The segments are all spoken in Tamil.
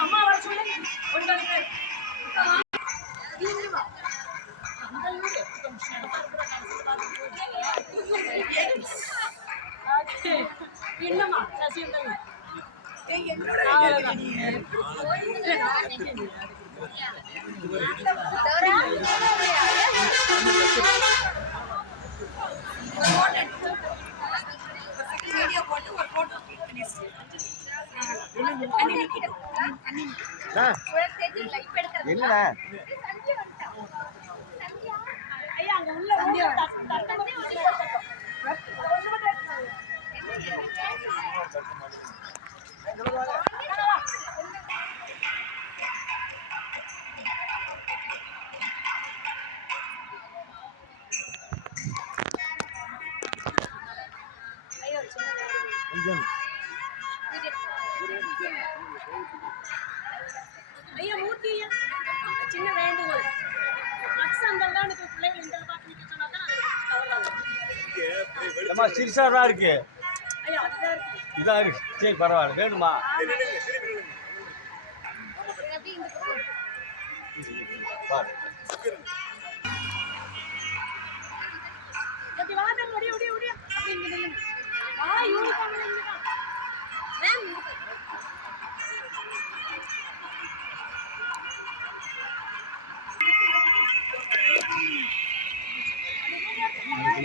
அம்மா வர சொல்லு என்னம்மா சசி வீடியோ போட்டு ஒரு போட்டோ என்னடா ஐயா அங்க உள்ள ஐயா மூர்த்தி சின்ன வேண்டுகோள் பிள்ளைகள் இந்த பார்த்து நிக்க சொன்னா சிறுசாதான் இருக்கு இதா இருக்கு சரி பரவாயில்ல வேணுமா பாரு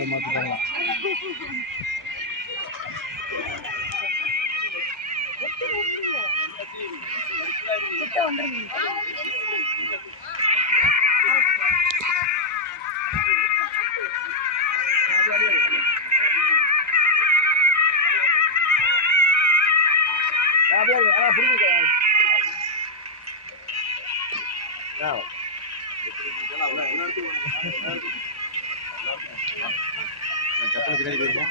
மாத்திட்டாங்களா चप्पल बिना दे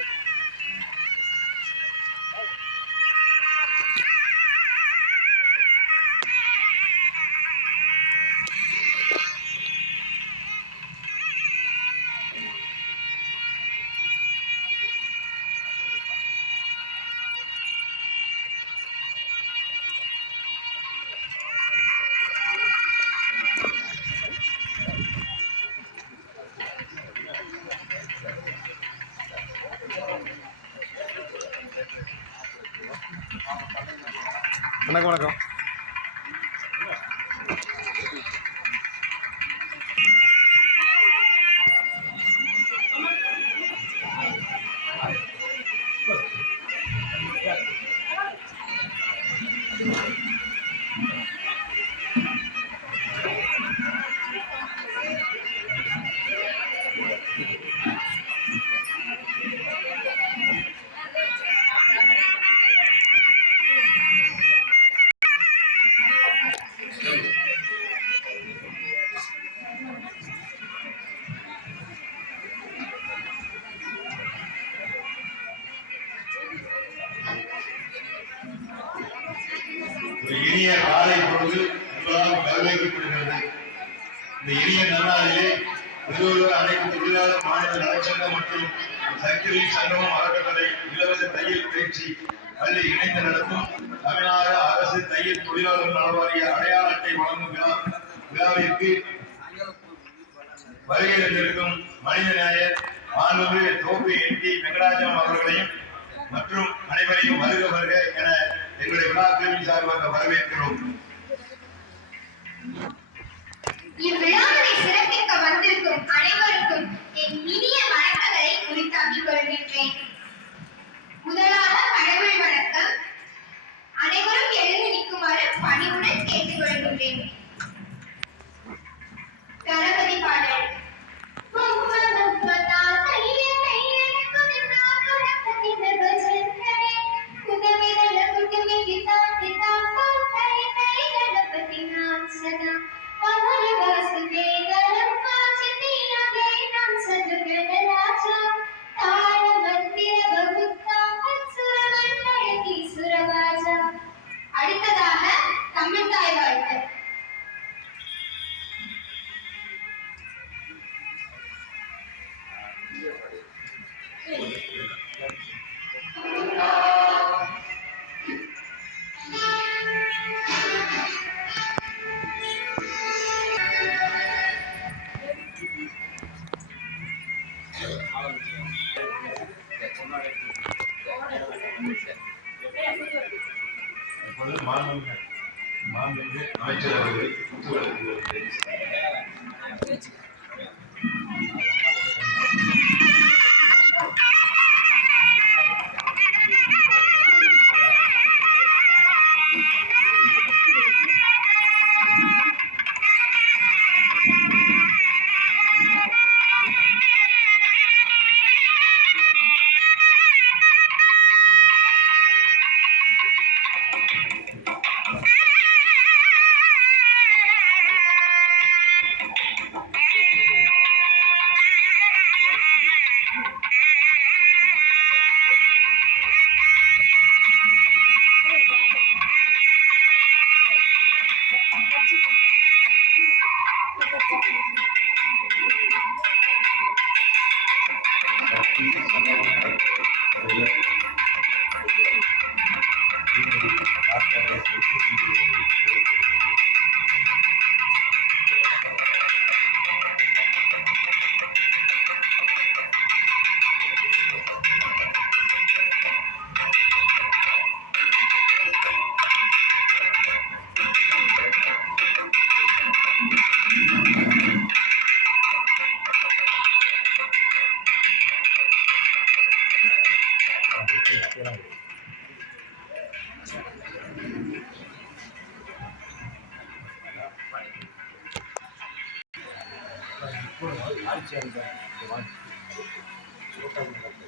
வணக்கம் வணக்கம் ஒரு இனிய காலை பொழுது உங்களால் வரவேற்கப்படுகிறது. இந்த இனிய நன்னாளிலே திருவள்ளுவர் அனைத்து தொழிலாளர் மாநில நலச்சங்கம் மற்றும் சர்க்கரை சங்கமம் அறக்கட்டளை இலவச தையல் பயிற்சி பள்ளி இணைந்து நடத்தும் தமிழ்நாடு அரசு தையல் தொழிலாளர் நல வாரிய அடையாள அட்டை வழங்கும் விழாவிற்கு வருகை தந்திருக்கும் மனிதநேய மாண்புமிகு தோப்பி என்.டி. வெங்கடாஜலம் அவர்களையும் மற்றும் அனைவரையும் வருக வருக என எங்களுடைய விழா குழுவின் சார்பாக வரவேற்கிறோம். இவ்விழாவை சிறப்பிக்க வந்திருக்கும் அனைவருக்கும் என் இனிய வணக்கங்களை உரித்தாக்கிக் கொள்கின்றேன். முதலாக கடவுள் வணக்கம். அனைவரும் எழுந்து நிற்குமாறு பணிவுடன் கேட்டுக் கொள்கின்றேன். கணபதி பாடல். அடுத்ததாக தமிழ் தாய் வாழ்த்து. மாண்புமிகு அமைச்சர் அவர்கள்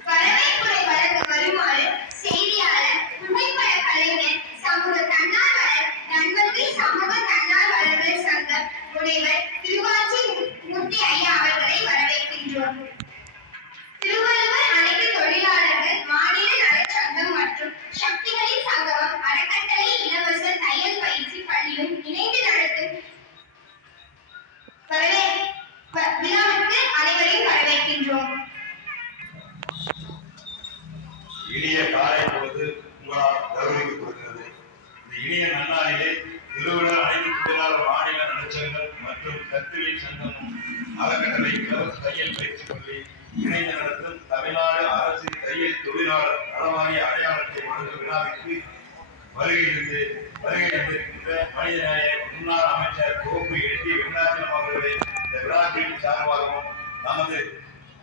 வரவேற்புரை வழங்க வருமாறு செய்தியாளர், புகைப்பட கலைஞர், சமூக தன்னார்வலர், தன்வந்திரி சமூக தன்னார்வலர்கள் சங்க முனைவர் திருவாச்சி மூர்த்தி ஐயா அவர்களை வரவேற்கின்றோம். திருவள்ளுவர் அனைத்து தொழிலாளர்கள் மாநில நலச்சங்கம் மற்றும் சக்திகளின் சங்கமம் அறக்கட்டளை இலவச தையல் பயிற்சி பள்ளியும் இணைந்து நடத்தும் விழாவிற்கு அனைவரையும் வரவேற்கின்றோம். இனிய காலை பொழுது உங்களால் கௌரவிக்கப்படுகிறது. இந்த இனிய நன்னாளிலே திருவள்ளுவர் அனைத்து தொழிலாளர் மாநில நலச்சங்கம் மற்றும் கத்திரில் சங்கமும் அறக்கட்டளை இலவச தையல் பயிற்சி பள்ளி இணைந்து நடத்தும் தமிழ்நாடு அரசு தையல் தொழிலாளர் நலவாரிய அடையாளத்தை வழங்கும் விழாவிற்கு வருகை தந்திருக்கின்ற மனிதநேய முன்னாள் அமைச்சர் தோப்பி என்.டி. வெங்கடாஜலம் அவர்களை இந்த விழாக்களின் சார்பாகவும் நமது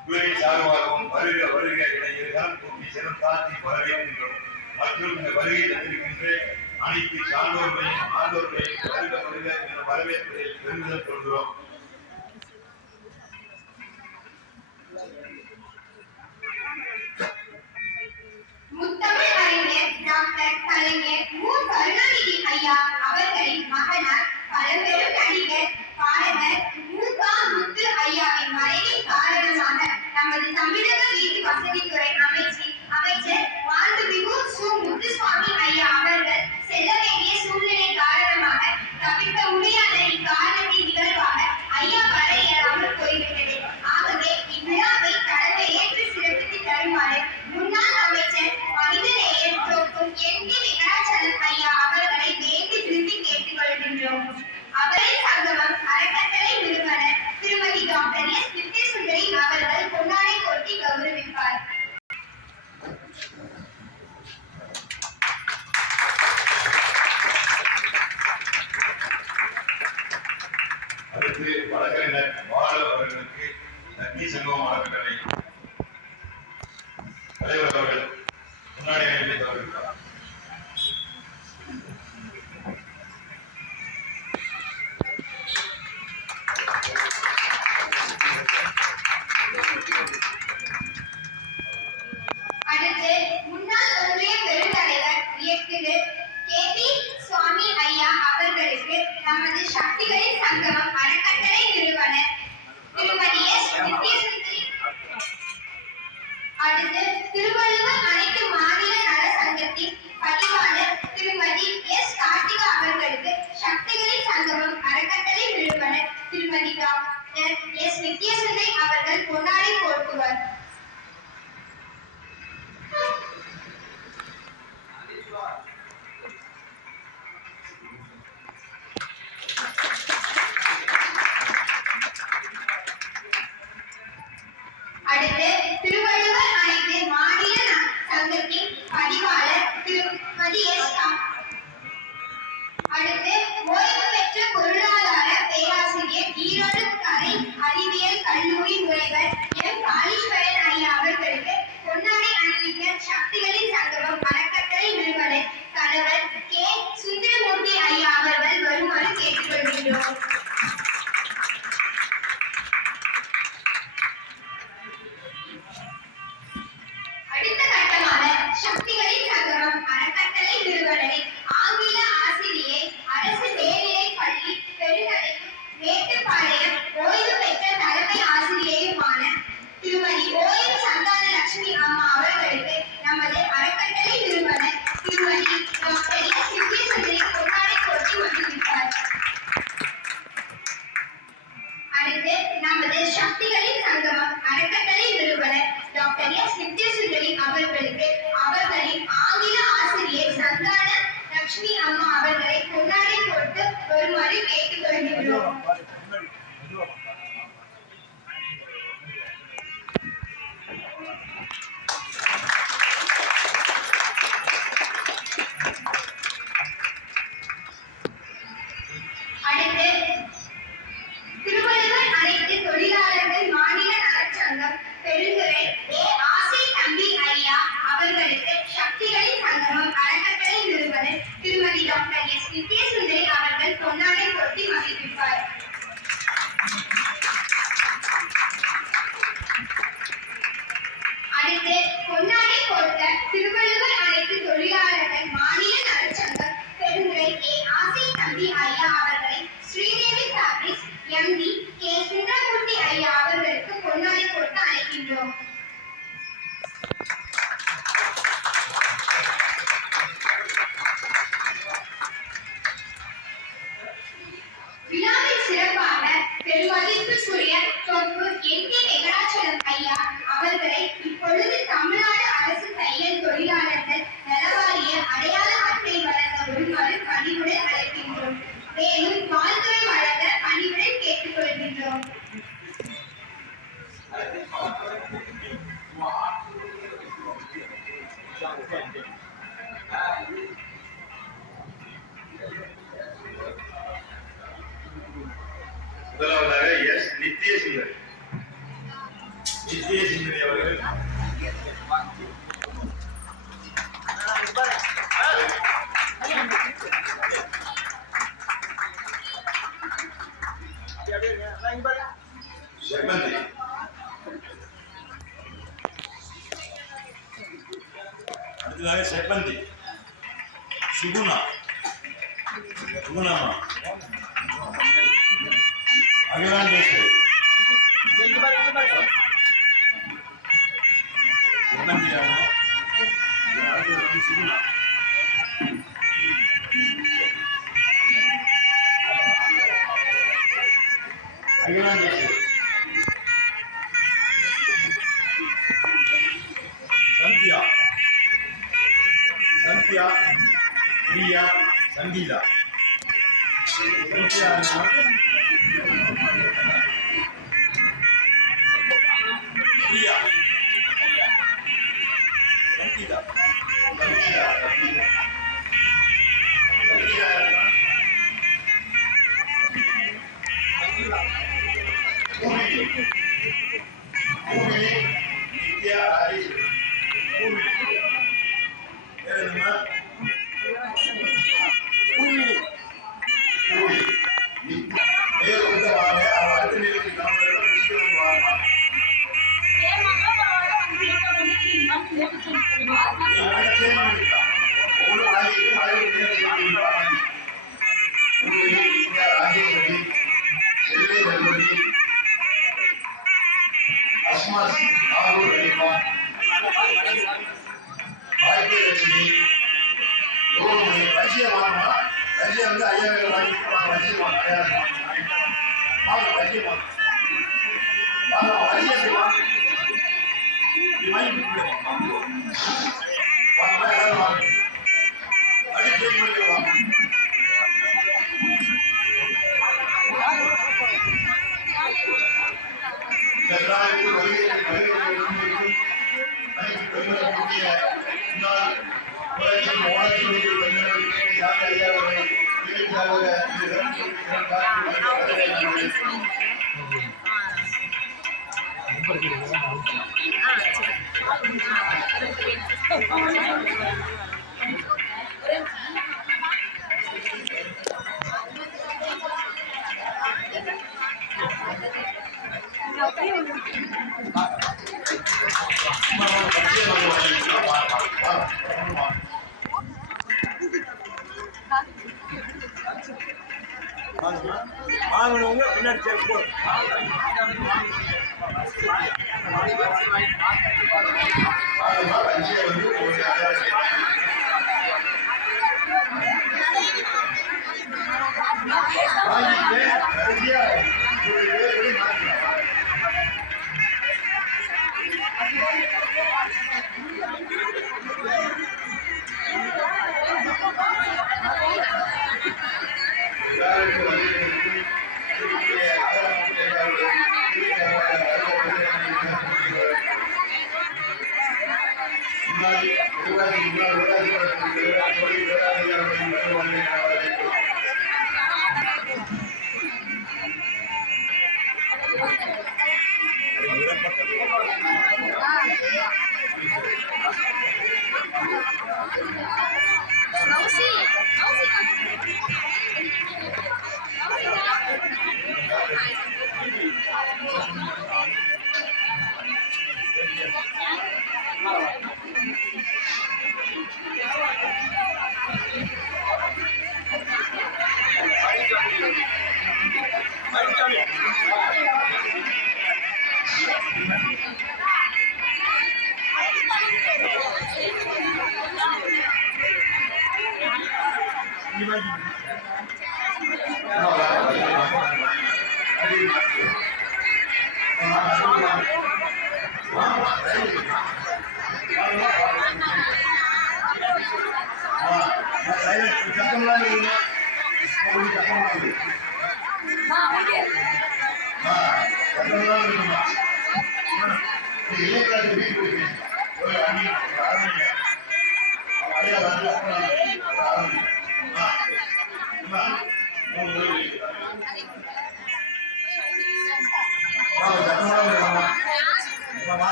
குழுவின் சார்பாகவும் வருக வருக என இருகாலம் கூட்டி சிறம் தாழ்த்தி வரவேற்கின்றோம். மற்றும் இந்த வருகை தந்திருக்கின்ற அனைத்து சான்றோர்களையும் ஆண்டோர்களையும் வருக வருக என வரவேற்பதில் பெருமிதம் கொள்கிறோம். முத்தமிழ் அறிஞர் டாக்டர் கலைஞர் மு. கருணாநிதி ஐயா அவர்களின் மகனார் பழம்பெரும் நடிகர் பாடகர் மு. க. முத்து ஐயாவின் மறைவின் காரணமாக நமது தமிழக வீட்டு வசதித்துறை அமைச்சர் மாண்புமிகு சு. முத்துசுவாமி ஐயா அவர்கள் செல்ல வேண்டிய சூழ்நிலை தலைவர் அவர்கள் முன்னாடி அணிவித்து வருகிறார். அடுத்து முன்னாள் ஒன்றிய பெருந்தலைவர் கே.பி. சுவாமி ஐயா அவர்களுக்கு நமது சக்திகளின் சங்கமம் அறக்கட்டளை நிறுவனர் திருமதி எஸ். நித்யசுந்தரி. அடுத்து திருவள்ளுவர் அனைத்து மாநில நல சங்கத்தின் பதிவாளர் திருமதி எஸ். கார்த்திகா அவர்களுக்கு சக்திகளின் சங்கமம் அறக்கட்டளை நிறுவனர் திருமதி டாக்டர் எஸ். நித்யசுந்தரி அவர்கள் பொன்னாடை போர்த்துவர். அடுத்து திருவள்ளுவர் அனைத்து மாநில சங்கத்தின் பதிவாளர் திருமதி எஸ். அடுத்து ஓய்வு பெற்ற பொருளாதார பேராசிரியர் ஈரோடு கலை அறிவியல் கல்லூரி முனைவர் எம். காளீஸ்வரன் ஐயா அவர்களுக்கு பொன்னாடை அணிவிக்க சக்திகளின் சங்கமம் அறக்கட்டளை நிறுவனர் தலைவர் கே. சுந்தரமூர்த்தி ஐயா அவர்கள் வருமாறு கேட்டுக்கொள்கிறோம். அடுத்த கட்டமாக சக்திகளின் சங்கமம் அறக்கட்டளை நிறுவனரின் ஆங்கில ஆசிரியை அரசு மேல்நிலைப் பள்ளி மேட்டுப்பாளையம் ஓய்வு பெற்ற தலைமை ஆசிரியையுமான திருமதி ஓய்வு சந்தான லட்சுமி அம்மா அவர்களுக்கு நமது அறக்கட்டளை நிறுவனர் திருமதி டாக்டர் எஸ். நித்யசுந்தரி பொன்னாடை போட்டி மகிழ்வித்தார். அடுத்து நமது சக்திகளின் சங்கமம் அறக்கட்டளை நிறுவனர் டாக்டர் எஸ். நித்யசுந்தரி அவர்களுக்கு அவர்களின் ஆங்கில ஆசிரியை சந்தான லட்சுமி அம்மா அவர்களை பொன்னாடை போட்டு வருமாறு கேட்டுக்கொள்கிறோம். அடுத்து திருவள்ளுவர் அனைத்து தொழிலாளர்கள் மாநில நலச்சங்கம் பெருந்துறை ஏ. ஆசை தம்பி ஐயா அவர்களுக்கு சக்திகளின் சங்கமம் அறக்கட்டளை நிறுவனர் திருமதி டாக்டர் எஸ். நித்யசுந்தரி அவர்கள் பொன்னாடை போட்டி மகிழ்விப்பார். அடுத்து பொன்னாடை போட்ட திருவள்ளுவர் அனைத்து தொழிலாளர்கள் மாநில நலச்சங்கம் பெருந்துறை ஏ. ஆசை தம்பி ஐயா அவர்களை Sridevi fabrics MD. K. Sundaramoorthy ஐயா அவர்களுக்கு பொன்னாடை போட்டு அழைக்கின்றோம். விழாவில் சிறப்பாக பெருமதிப்புக்குரிய தொப்பு என்.கே. வெங்கடாச்சலம் ஐயா அவர்களை இப்பொழுது தமிழ்நாடு அரசு தையல் தொழிலாளர்கள் நலவாரிய அடையாள அட்டை வழங்க வருமாறு பணிவுடன் அழைக்கின்றோம். மேலும் வாழ்த்துறை வழங்க பணிவுடன் கேட்டுக்கொள்கின்றோம். முதலாவதாக எஸ். நித்யசுந்தரி அவர்கள் செம்மந்தி. அடுத்ததாக செப்பந்தி சுகுணா சுகுணாமா அகிலாண்டேஸ்வரி செம்மந்தியாக அடுத்தது சுகுணா அகிலாண்டேஸ்வரி சந்தியா பிரியா சங்கீதா சந்தியா பிரியா சங்கீதா நித்யா ராஜேஸ்வரி வேற என்னமா பேர் வந்து வாங்க அடுத்த நிலைக்கு வாங்க வாங்கணுங்க பின்னாடி செக் போடு வாங்க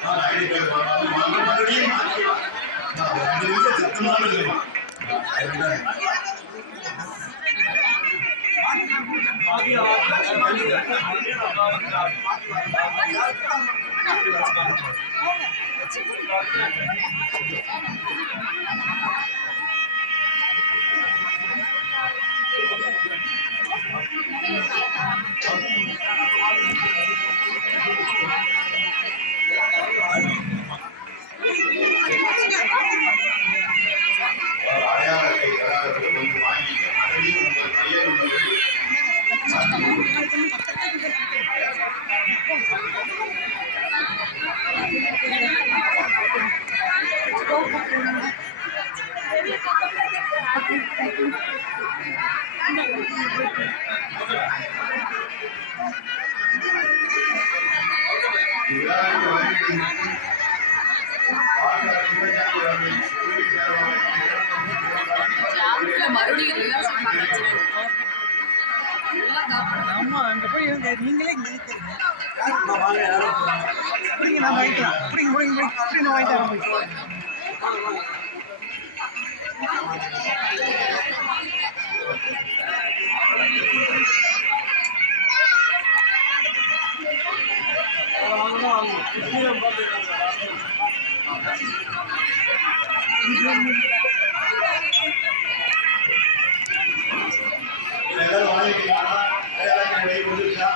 ஐடி கார்டு மறுபடியும் மாற்றிக்கலாம். 2 நிமிஷம் சத்தமாக இருக்கணும். அடையாளத்தை தராதவர்கள் கொஞ்சம் வாங்கிக்க. மறுபடியும் உங்கள் பெயர் உள்ளது ஆமா அங்க போய் நீங்களே இங்க இருக்கிறீங்க. புரியுங்க, நான் வாங்கிக்கலாம். புரியுங்க நான் வாங்கிட்டு எல்லாரும் வாங்கிட்டீங்கன்னா அடையாளத்தை வெளியே கொடுத்துருச்சா?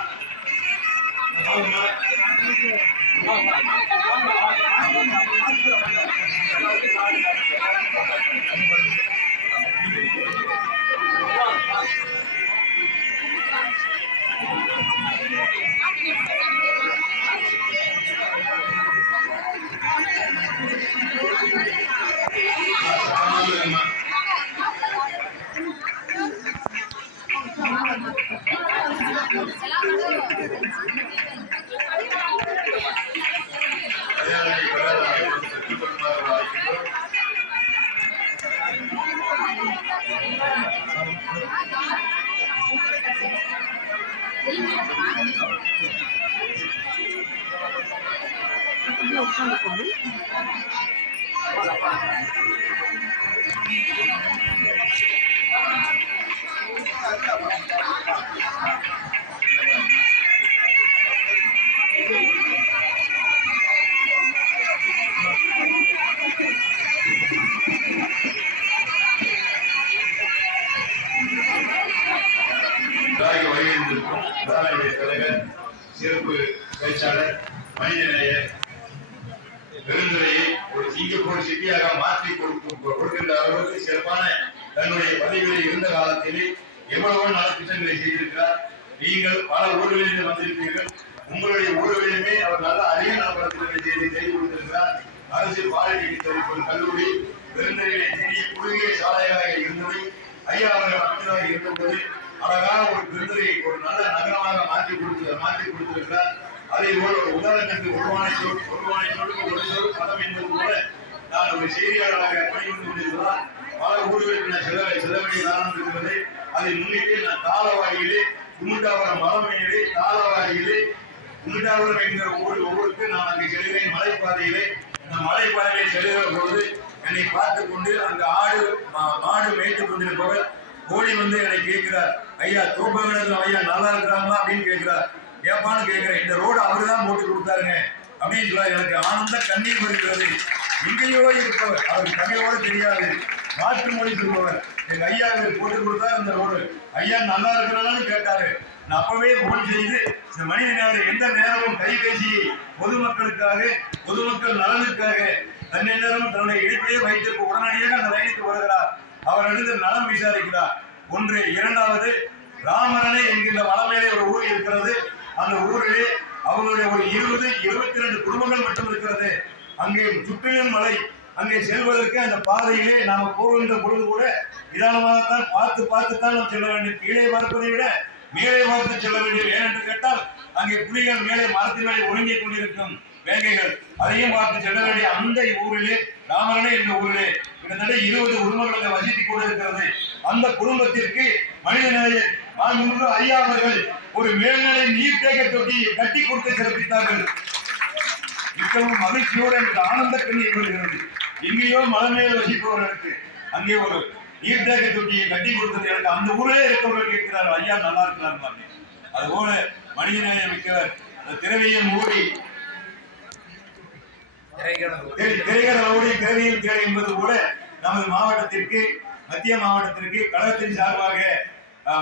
சிறப்பு பேச்சாளர் மனிதநேய பெருந்துறையை ஒரு சிங்கப்பூர் சிட்டியாக மாற்றி கொடுக்கின்ற அளவுக்கு சிறப்பான தன்னுடைய பதவியில் இருந்த காலத்திலே எவ்வளவோ நலத்திட்டங்களை செய்திருக்கிறார். நீங்கள் பல ஊர்களிலிருந்து வந்திருப்பீர்கள். உங்களுடைய ஊர்களிலுமே அவர் நல்ல அதிக நலத்திட்டங்களை செய்து கொடுத்திருக்கிறார். அரசு பாலிடெக்னிக் கல்லூரி பெருந்துறையிலே சிறிய குறுகிய சாலையாக இருந்தது. ஐயா அவர்கள் அமைச்சராக இருந்தபோது அழகான ஒரு பெருந்துறை ஒரு நல்ல நகரமாக மாற்றி கொடுத்திருக்கிறார். அதே போல ஒரு உதாரணத்துக்கு ஒருவானை சொல்லுக்கு ஒரு சொல் பதம் என்பது போல நான் ஒரு செய்தியாளராக பணிபுரிந்து கொண்டிருக்கிறார். பல ஊர்களுக்கு நான் செல்ல வேண்டிய காரணம் இருக்கிறது. அதை முன்னிட்டு நான் தாளவாடியிலே குமுட்டாவரம் மரமணியிலே தாளவாடியிலே குமுட்டாவரம் என்கிற ஊருக்கு நான் அங்கே செல்கிறேன். மலைப்பாதையிலே இந்த மலைப்பாதையிலே செல்கிற போது என்னை பார்த்துக் கொண்டு அங்கு மாடு மேய்த்துக் கொண்டிருப்பவர் கோழி வந்து என்னை கேட்கிறார், ஐயா தூப்பகத்தில் ஐயா நல்லா இருக்கிறாங்களா அப்படின்னு கேட்கிறார். ஏப்பான்னு கேட்கிறேன். இந்த ரோடு அவரு தான் போட்டு கொடுத்தாருங்க அப்படின்னு சொல்ல எனக்கு ஆனந்த கண்ணீர் வருகிறது. எங்கேயோ இருப்பவர், அவருக்கு தமிழோடு தெரியாது, மாற்று மொழி சொல்பவர். எங்க ஐயா போட்டு கொடுத்தா இந்த ரோடு ஐயா நல்லா இருக்கிறான்னு கேட்டாரு. நான் அப்பவே போன் செய்து இந்த மனிதனாக எந்த நேரமும் கைபேசியை பொதுமக்களுக்காக பொதுமக்கள் நலனுக்காக தன்னை நேரம் தன்னுடைய இணைப்பிலே வைத்திருக்க உடனடியாக அந்த லைனுக்கு வருகிறார். அவர் அடுத்து நலம் விசாரிக்கிறார். ஒன்று. இரண்டாவது, ராமரணை என்கின்ற வளமேலே ஒரு ஊர் இருக்கிறது. அந்த ஊரிலே அவங்களுடைய ஒரு 22 குடும்பங்கள் மட்டும் இருக்கிறது. அங்கே சுற்றிலும் மலை. அங்கே செல்வதற்கு அந்த பாதையிலே நாம போகின்ற பொழுது கூட நிதானமாகத்தான் பார்த்துத்தான் நாம் செல்ல வேண்டும். கீழே பார்ப்பதை விட மேலே பார்த்து செல்ல வேண்டும். ஏனென்று கேட்டால் அங்கே புலிகள் மேலே மரத்தின் மேலே ஒழுங்கிக் கொண்டிருக்கும் வேங்கைகள், அதையும் பார்த்து செல்ல வேண்டிய அந்த ஊரிலே ராமரணை என்ற ஊரிலே கிட்டத்தட்ட 20 குடும்பங்கள் வசித்துக் கொண்டிருக்கிறது. அந்த குடும்பத்திற்கு மனிதநேய ஐயா அவர்கள் ஒரு மேல்நிலை நீர்த்தேக்க தொட்டியை கட்டி கொடுத்து சிறப்பித்தார்கள். மிகவும் மகிழ்ச்சியோடு எனக்கு ஆனந்த கண்ணீர் வருகிறது. எங்கேயோ மலை மேல் வசிப்பவர்களுக்கு அங்கே ஒரு நீர்த்தேக்க தொட்டியை கட்டி கொடுத்தது எனக்கு அந்த ஊரே இருக்கவர்கள் கேட்கிறார், ஐயா நல்லா இருக்கிறார். அதுபோல மனிதநேயம் மிக்கவர் அந்த திரவியம் ஓடி திரைகடலோடி திரவியம் தேவை என்பது கூட நமது மாவட்டத்திற்கு மத்திய மாவட்டத்திற்கு கழகத்தின் சார்பாக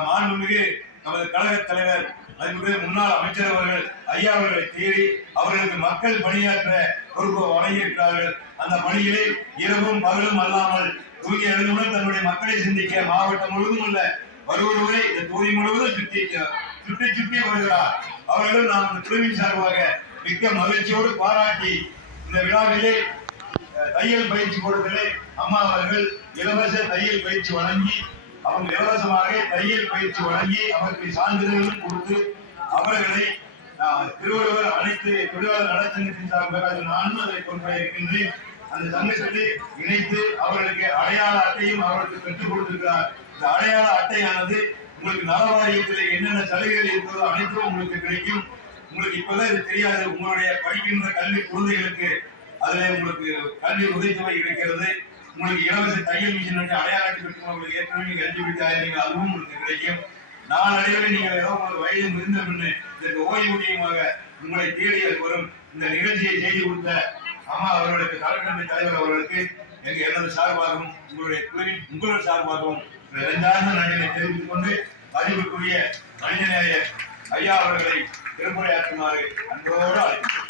மாண்புமிகு நமது கழக தலைவர் அதுக்கு முன்னாள் அமைச்சர் அவர்கள் ஐயா அவர்களை தேடி அவர்களுக்கு மக்கள் பணியாற்ற பொறுப்பு வழங்கியிருக்கிறார்கள். அந்த பணியிலே இரவும் பகலும் அல்லாமல் தூங்கி எழுந்தவுடன் தன்னுடைய மக்களை சிந்திக்க மாவட்டம் முழுவதும் உள்ள வருவரை இந்த தொகுதி முழுவதும் சுற்றி வருகிறார். அவர்களும் நாம் இந்த குழுவின் சார்பாக மிக்க மகிழ்ச்சியோடு பாராட்டி இந்த விழாவிலே தையல் பயிற்சி கொடுத்தலே அம்மா அவர்கள் இலவச தையல் பயிற்சி வழங்கி அவங்க இலவசமாக தையல் பயிற்சி வழங்கி அவருக்கு சான்றிதழ்களும் கொடுத்து அவர்களை திருவள்ளுவர் அனைத்து தொழிலாளர் நலச்சங்கத்தின் சார்பாக அது நானும் அதை கொண்டு இருக்கின்றேன். அந்த சங்கத்தை இணைத்து அவர்களுக்கு அடையாள அட்டையும் அவர்களுக்கு பெற்றுக் கொடுத்திருக்கிறார். இந்த அடையாள அட்டையானது உங்களுக்கு நல வாரியத்தில் என்னென்ன சலுகைகள் இருக்கிறதோ அனைத்தும் உங்களுக்கு கிடைக்கும். உங்களுக்கு இப்பதான் இது தெரியாது. உங்களுடைய படிக்கின்ற கல்வி குழந்தைகளுக்கு அதுல உங்களுக்கு கல்வி உதவித்தொகை கிடைக்கிறது. உங்களுக்கு இலவச தையல் மிஷின் அடையாள அட்டை பெற்றவங்களுக்கு ஏற்கனவே நீங்க எழுதி அதுவும் உங்களுக்கு கிடைக்கும். நாளடைவில் நீங்கள் ஏதோ ஒரு வயது இருந்த பின்னு இதற்கு ஓய்வூதியமாக உங்களை தேடி வரும் இந்த நிகழ்ச்சியை செய்து கொடுத்த அம்மா அவர்களுக்கு கலெக்டர் தலைவர் அவர்களுக்கு எனது சார்பாகவும் உங்களுடைய சார்பாகவும் நெஞ்சார்ந்த நன்றியை தெரிவித்துக் கொண்டு மதிப்புக்குரிய மனிதநேய ஐயா அவர்களை திருமுறையாற்றுமாறு அன்போடு அழைக்கிறேன்.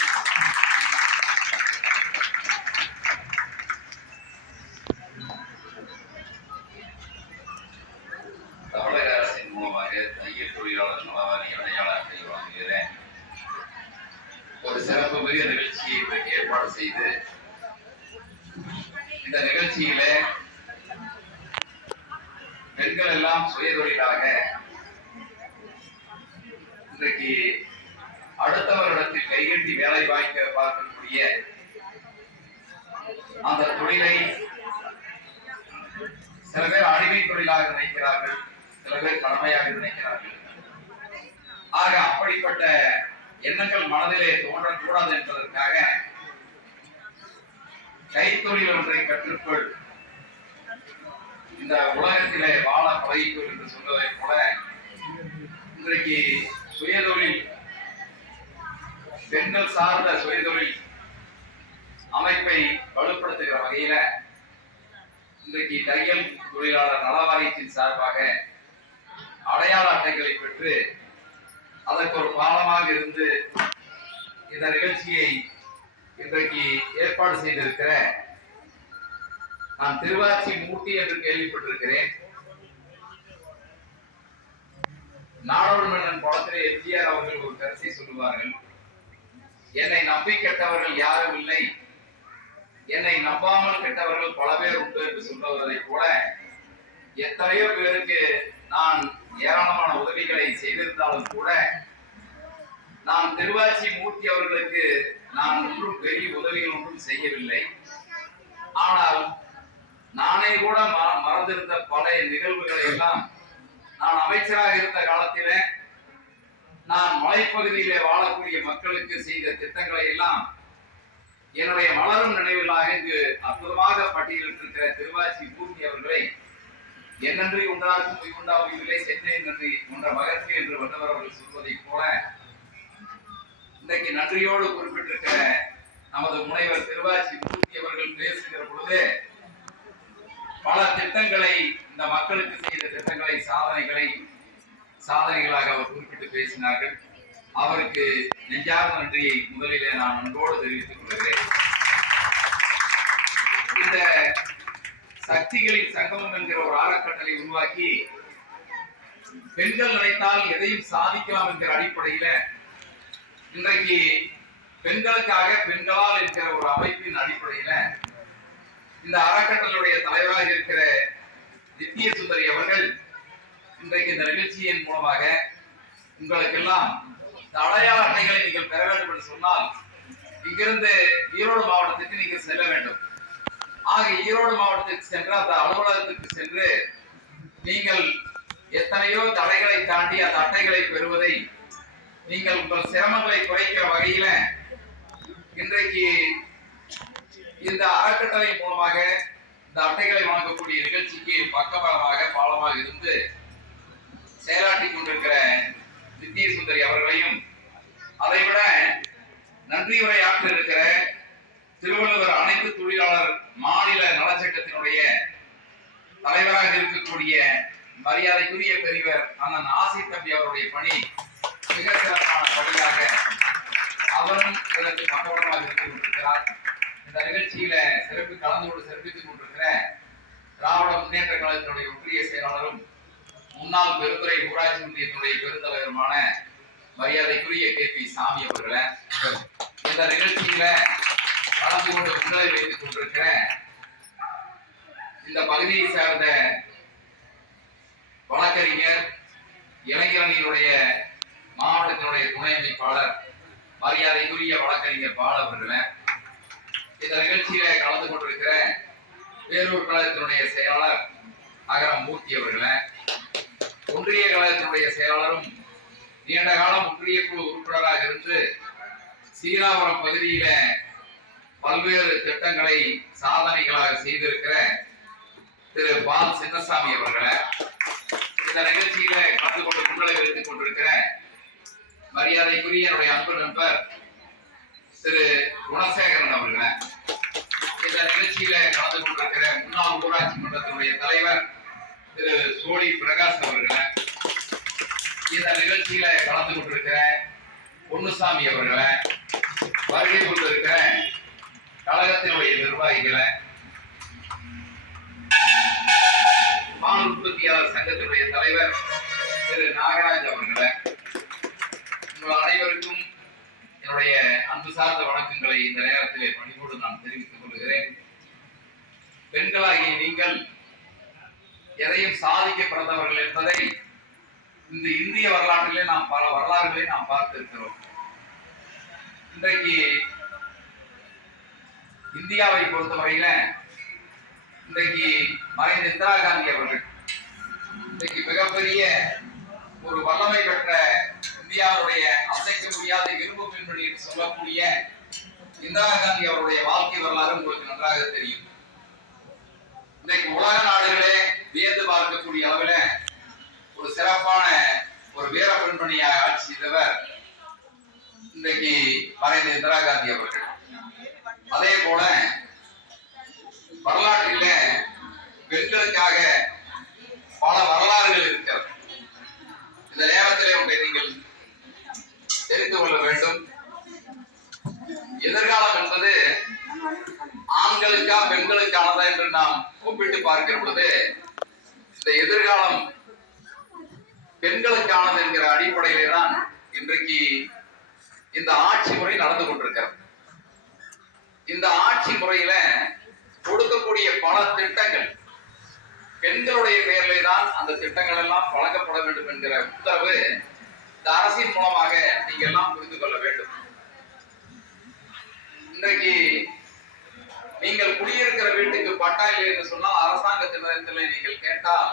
தமிழக அரசின் மூலமாக தையல் தொழிலாளர் நலவாரி அடையாள அட்டை வழங்குகிறேன். ஒரு சிறப்பு மிக நிகழ்ச்சியை இன்றைக்கு ஏற்பாடு செய்து இந்த நிகழ்ச்சியில பெண்கள் எல்லாம் சுயதொழிலாக இன்றைக்கு அடுத்தவரிடத்தில் கைகட்டி வேலை வாய்க்க பார்க்கக்கூடிய அந்த தொழிலை சில பேர் அடிமை தொழிலாக நினைக்கிறார்கள், சில பேர் கடமையாக நினைக்கிறார்கள். ஆக அப்படிப்பட்ட எண்ணங்கள் மனதிலே தோன்றக்கூடாது என்பதற்காக கைத்தொழில் ஒன்றை கற்றுக்கொள், இந்த உலகத்திலே வாழ பழகிக்கொள் என்று சொல்வதை போல இன்றைக்கு சுயதொழில் பெண்கள் சார்ந்த சுயதொழில் அமைப்பை வலுப்படுத்துகிற வகையில இன்றைக்கு தையல் தொழிலாளர் நலவாரியத்தின் சார்பாக அடையாள அட்டைகளை பெற்று அதற்கு ஒரு பாலமாக இருந்து இந்த நிகழ்ச்சியை இன்றைக்கு ஏற்பாடு செய்திருக்கிற நான் திருவாச்சி மூர்த்தி என்று கேள்விப்பட்டிருக்கிறேன். நாடோடி மன்னன் படத்திலே எம்ஜிஆர் அவர்கள் ஒரு கருத்தை சொல்லுவார்கள், என்னை நம்பி கெட்டவர்கள் யாரும் இல்லை, என்னை நம்பாமல் கெட்டவர்கள் பல பேர் உண்டு என்று சொல்லுவதை போல எத்தனையோ பேருக்கு நான் ஏராளமான உதவிகளை செய்திருந்தாலும் கூட நான் திருவாச்சி மூர்த்தி அவர்களுக்கு நான் ஒன்றும் பெரிய உதவிகள் ஒன்றும் செய்யவில்லை. ஆனால் நானே கூட மறந்திருந்த பழைய நிகழ்வுகளை எல்லாம் நான் அமைச்சராக இருந்த காலத்திலே நான் மலைப்பகுதியிலே வாழக்கூடிய மக்களுக்கு செய்த திட்டங்களை எல்லாம் என்னுடைய மலரும் நினைவிலாக இங்கு அற்புதமாக பட்டியலிட்டிருக்கிற திருவாச்சி மூர்த்தி அவர்களை என்னன்றி உண்டாக்கும் உண்டாவில்லை சென்னை நன்றி ஒன்ற மகற்கு என்று வந்தவர் அவர்கள் சொல்வதை போல இன்றைக்கு நன்றியோடு குறிப்பிட்டிருக்கிற நமது முனைவர் திருவாச்சி மூர்த்தி அவர்கள் பேசுகிற பொழுது பல திட்டங்களை இந்த மக்களுக்கு செய்த திட்டங்களை சாதனைகளாக அவர் குறிப்பிட்டு பேசினார்கள். அவருக்கு நெஞ்சார்ந்த நன்றியை முதலிலே நான் அன்போடு தெரிவித்துக் கொள்கிறேன். இந்த சக்திகளின் சங்கமம் என்கிற ஒரு அறக்கட்டளை உருவாக்கி பெண்கள் நினைத்தால் எதையும் சாதிக்கலாம் என்கிற அடிப்படையில இன்றைக்கு பெண்களுக்காக பெண்களால் என்கிற ஒரு அமைப்பின் அடிப்படையில இந்த அறக்கட்டளையுடைய தலைவராக இருக்கிற நித்திய சுந்தரி அவர்கள் இன்றைக்கு இந்த நிகழ்ச்சியின் மூலமாக உங்களுக்கெல்லாம் இந்த அடையாள அட்டைகளை நீங்கள் பெற வேண்டும் என்று சொன்னால் இங்கிருந்து ஈரோடு மாவட்டத்துக்கு நீங்கள் செல்ல வேண்டும். ஆக ஈரோடு மாவட்டத்துக்கு சென்று அந்த அலுவலகத்துக்கு சென்று நீங்கள் எத்தனையோ தடைகளை தாண்டி அந்த அட்டைகளை பெறுவதை நீங்கள் உங்கள் சிரமங்களை குறைக்கிற வகையில இன்றைக்கு இந்த அறக்கட்டளை மூலமாக இந்த அட்டைகளை வழங்கக்கூடிய நிகழ்ச்சிக்கு பக்கபலமாக பாலமாக இருந்து செயலாற்றிக் கொண்டிருக்கிற நித்திய சுந்தரி அவர்களையும், அதைவிட நன்றி உரையாற்ற இருக்கிற திருவள்ளுவர் அனைத்து தொழிலாளர் மாநில நலச்சட்டத்தினுடைய தலைவராக இருக்கக்கூடிய மரியாதைக்குரிய பெரியவர் அண்ணன் ஆசி தம்பி அவருடைய பணி மிக சிறப்பான பணியாக அவரும் இதற்கு பக்கபலமாக இருந்து கொண்டிருக்கிறார். இந்த நிகழ்ச்சியில கலந்து கொண்டு சிறப்பித்துக் கொண்டிருக்கிற திராவிட முன்னேற்ற கழகத்தினுடைய ஒன்றிய செயலாளரும் முன்னாள் பெருந்துறை ஊராட்சி ஒன்றியத்தினுடைய பெருந்தலைவருமான மரியாதைக்குரிய KP சாமி அவர்களை, இந்த நிகழ்ச்சியில கலந்து கொண்டு முன்னிலை வைத்துக் கொண்டிருக்கிற இந்த பகுதியை சார்ந்த வழக்கறிஞர் இளைஞரணியினுடைய மாவட்டத்தினுடைய துணை அமைப்பாளர் மரியாதைக்குரிய வழக்கறிஞர் பால அவர்களை, இந்த நிகழ்ச்சியில கலந்து கொண்டிருக்கிற பேரூர் கழகத்தினுடைய செயலாளர் அகரம் மூர்த்தி அவர்களை, ஒன்றிய கழகத்தினுடைய செயலாளரும் நீண்ட காலம் ஒன்றிய குழு உறுப்பினராக இருந்து சீராபுரம் பகுதியில பல்வேறு திட்டங்களை சாதனைகளாக செய்திருக்கிற திரு பால் சின்னசாமி அவர்களை, இந்த நிகழ்ச்சியில கலந்து கொண்டு முன்னிலை வைத்துக் கொண்டிருக்கிற மரியாதைக்குரிய என்னுடைய அன்பு நண்பர் திரு குணசேகரன் அவர்களை, இந்த நிகழ்ச்சியில கலந்து கொண்டிருக்கிற முன்னாள் ஊராட்சி மன்றத்தினுடைய தலைவர் திரு சோழி பிரகாஷ் அவர்களை, இந்த நிகழ்ச்சியில கலந்து கொண்டிருக்கிற பொன்னுசாமி அவர்களை, வருகை கொண்டிருக்கிற கழகத்தினுடைய நிர்வாகிகளை, பால் உற்பத்தியாளர் சங்கத்தினுடைய தலைவர் திரு நாகராஜ் அவர்களை, உங்கள் அனைவருக்கும் என்னுடைய அன்பு சார்ந்த வணக்கங்களை இந்த நேரத்திலே பணிவோடு நான் தெரிவித்துக் கொள்கிறேன். பெண்களாகிய நீங்கள் எதையும் சாதிக்க பிறந்தவர்கள் என்பதை இந்த இந்திய வரலாற்றிலே நாம் பல வரலாறுகளை நாம் பார்த்திருக்கிறோம். இன்றைக்கு இந்தியாவை பொறுத்தவரையில இன்றைக்கு மறைந்த இந்திரா காந்தி அவர்கள் இன்றைக்கு மிகப்பெரிய ஒரு வல்லமை பெற்ற இந்தியாவுடைய அசைக்க முடியாத இரும்பு பெண்மணி என்று சொல்லக்கூடிய இந்திரா காந்தி அவருடைய வாழ்க்கை வரலாறு உங்களுக்கு நன்றாக தெரியும். இன்றைக்கு உலக நாடுகளே வியந்து பார்க்கக்கூடிய அளவில் ஒரு சிறப்பான ஒரு வீர பெண்மணியாக ஆட்சி செய்தவர் இன்றைக்கு மறைந்த இந்திரா காந்தி அவர்கள். அதே போல வரலாற்றில பெண்களுக்காக பல வரலாறுகள் இருக்கிறது. இந்த நேரத்திலே ஒன்றை நீங்கள் தெரிந்து கொள்ள வேண்டும். எதிர்காலம் என்பது ஆண்களுக்கா பெண்களுக்கானதா என்று நாம் ஒப்பிட்டு பார்க்கிற பொழுது இந்த எதிர்காலம் பெண்களுக்கானது என்கிற அடிப்படையிலே தான் இன்றைக்கு இந்த ஆட்சி முறை நடந்து கொண்டிருக்கிறது. இந்த ஆட்சி முறையில கொடுக்கக்கூடிய பல திட்டங்கள் பெண்களுடைய பெயரிலே தான் அந்த திட்டங்கள் எல்லாம் வழங்கப்பட வேண்டும் என்கிற உத்தரவு இந்த அரசின் மூலமாக நீங்க எல்லாம் புரிந்து கொள்ள வேண்டும். இன்றைக்கு நீங்கள் குடியிருக்கிற வீட்டுக்கு பட்டா இல்லை என்று சொன்னால் அரசாங்கத்தினத்திலே நீங்கள் கேட்டால்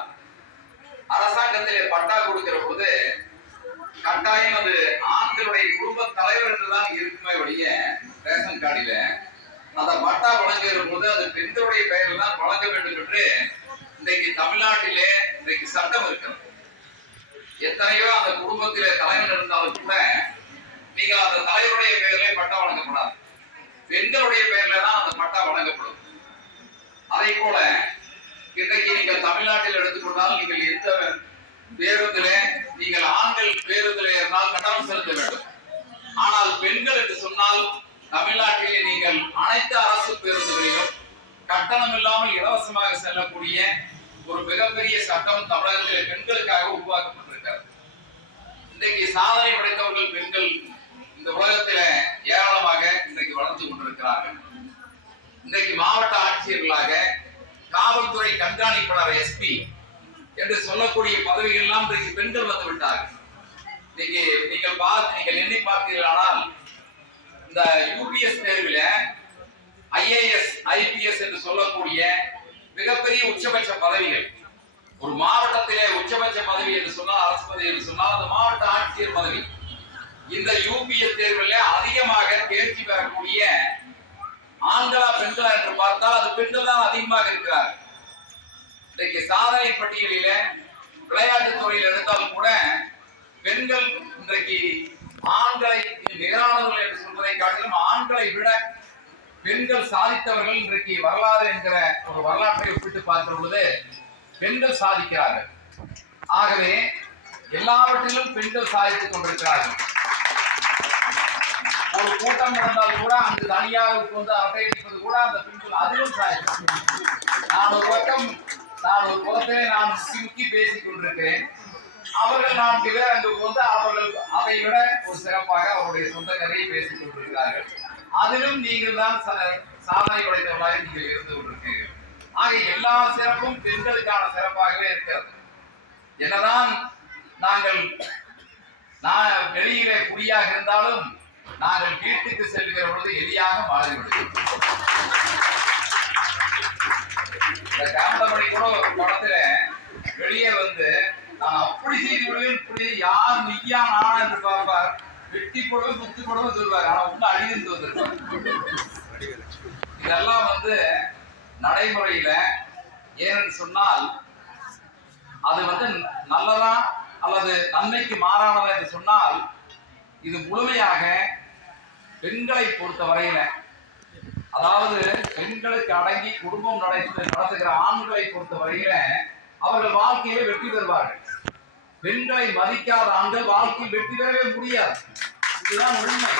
அரசாங்கத்திலே பட்டா கொடுக்கிற போது கட்டாயம் அது ஆண்களுடைய குடும்ப தலைவர் என்றுதான் இருக்குமே ஒழிய ரேஷன் கார்டில அந்த பட்டா வழங்குகிற போது அது பெண்களுடைய பெயரில் தான் வழங்க வேண்டும் என்று இன்றைக்கு தமிழ்நாட்டிலே இன்றைக்கு சட்டம் இருக்கிறது. எத்தனையோ அந்த குடும்பத்திலே தலைவர் இருந்தாலும் கூட நீங்கள் அந்த தலைவருடைய பெயரிலே பட்டா வழங்கப்படாது, பெண்களுடைய பெயர்ல தான் அந்த பட்டா வழங்கப்படும். அதே போல இன்றைக்கு நீங்கள் தமிழ்நாட்டில் எடுத்துக்கொண்டால் நீங்கள் எந்த பேருந்திலே நீங்கள் ஆண்கள் பேருந்திலே இருந்தால் கட்டணம் செலுத்த வேண்டும். ஆனால் பெண்கள் என்று சொன்னால் தமிழ்நாட்டிலே நீங்கள் அனைத்து அரசு பேருந்துகளிலும் கட்டணம் இல்லாமல் இலவசமாக செல்லக்கூடிய ஒரு மிகப்பெரிய சட்டம் தமிழகத்திலே பெண்களுக்காக உருவாக்கப்பட்டிருக்கிறது. இன்றைக்கு சாதனை படைத்தவர்கள் பெண்கள் இந்த உலகத்தில ஏராளமாக இன்றைக்கு வளர்ந்து கொண்டிருக்கிறார்கள். இன்றைக்கு மாவட்ட ஆட்சியர்களாக காவல்துறை கண்காணிப்பாளர் SP என்று சொல்லக்கூடிய பதவிகள் எல்லாம் இன்றைக்கு பெண்கள் வந்து விட்டார்கள். இன்னைக்கு நீங்கள் எண்ணி பார்த்தீர்களானால் இந்த UPS தேர்வில் IAS IPS என்று சொல்லக்கூடிய மிகப்பெரிய உச்சபட்ச பதவிகள், ஒரு மாவட்டத்திலே உச்சபட்ச பதவி என்று சொன்னால் அரசு பதவி என்று சொன்னால் அந்த மாவட்ட ஆட்சியர் பதவி. இந்த யூபிஎஸ் தேர்வில் அதிகமாக தேர்ச்சி பெறக்கூடிய ஆண்களா பெண்களா என்று பார்த்தால் அது பெண்கள் தான் அதிகமாக இருக்கிறார். இன்றைக்கு சாதனை பட்டியலில விளையாட்டுத் துறையில் எடுத்தால் கூட பெண்கள் இன்றைக்கு ஆண்களை நிகரானவர்கள் என்று சொல்வதை காட்டிலும் ஆண்களை விட பெண்கள் சாதித்தவர்கள் இன்றைக்கு வரலாறு என்கிற ஒரு வரலாற்றை ஒப்பிட்டு பார்க்கிற பொழுது பெண்கள் சாதிக்கிறார்கள். ஆகவே எல்லாவற்றிலும் பெண்கள் சாதித்துக் கொண்டிருக்கிறார்கள். ஒரு கூட்டம் நடந்தால் கூட அங்கு தனியாக வந்து அரட்டையடிப்பது கூட அந்த பெண்கள் அதிலும் சாதிக்கிறார்கள். நான் ஒரு புறத்திலே நான் முக்கி பேசிக் கொண்டிருக்கிறேன். அவர்கள் 4 பேர் அங்கு வந்து அவர்கள் அதை விட ஒரு சிறப்பாக அவருடைய சொந்த கதையை பேசிக் கொண்டிருக்கிறார்கள். அதிலும் நீங்கள் தான் சாதனை படைத்தவர்களாக நீங்கள் இருந்து கொண்டிருக்கிறீர்கள். ஆக எல்லா சிறப்பும் பெண்களுக்கான சிறப்பாகவே இருக்கிறது. என்னதான் நாங்கள் வெளியிலே புலியாக இருந்தாலும் நாங்கள் வீட்டுக்கு செல்கிற பொழுது எளியாக மாறிவிடுகிறோம். இந்த காமடமணி கூட ஒரு படத்துல வெளியே வந்து நான் அப்படி செய்து விடுவேன், இப்படி யார் நீயா நானா என்று பார்ப்பார், வெட்டி போடுவேன் குத்து போடுவேன் சொல்வார். ஆனா உண்மை அழிந்து வந்திருப்பார். இதெல்லாம் வந்து நடைமுறையில ஏனென்று சொன்னால் அது வந்து நல்லதா அல்லது நன்மைக்கு மாறானதா என்று சொன்னால் இது முழுமையாக பெண்களை பொறுத்த வரையில, அதாவது பெண்களுக்கு அடங்கி குடும்பம் நடத்துகிற ஆண்களை பொறுத்த வரையில அவர்கள் வாழ்க்கையில வெற்றி பெறுவார்கள். பெண்களை மதிக்காத ஆண்கள் வாழ்க்கையில் வெற்றி பெறவே முடியாது. இதுதான் உண்மை.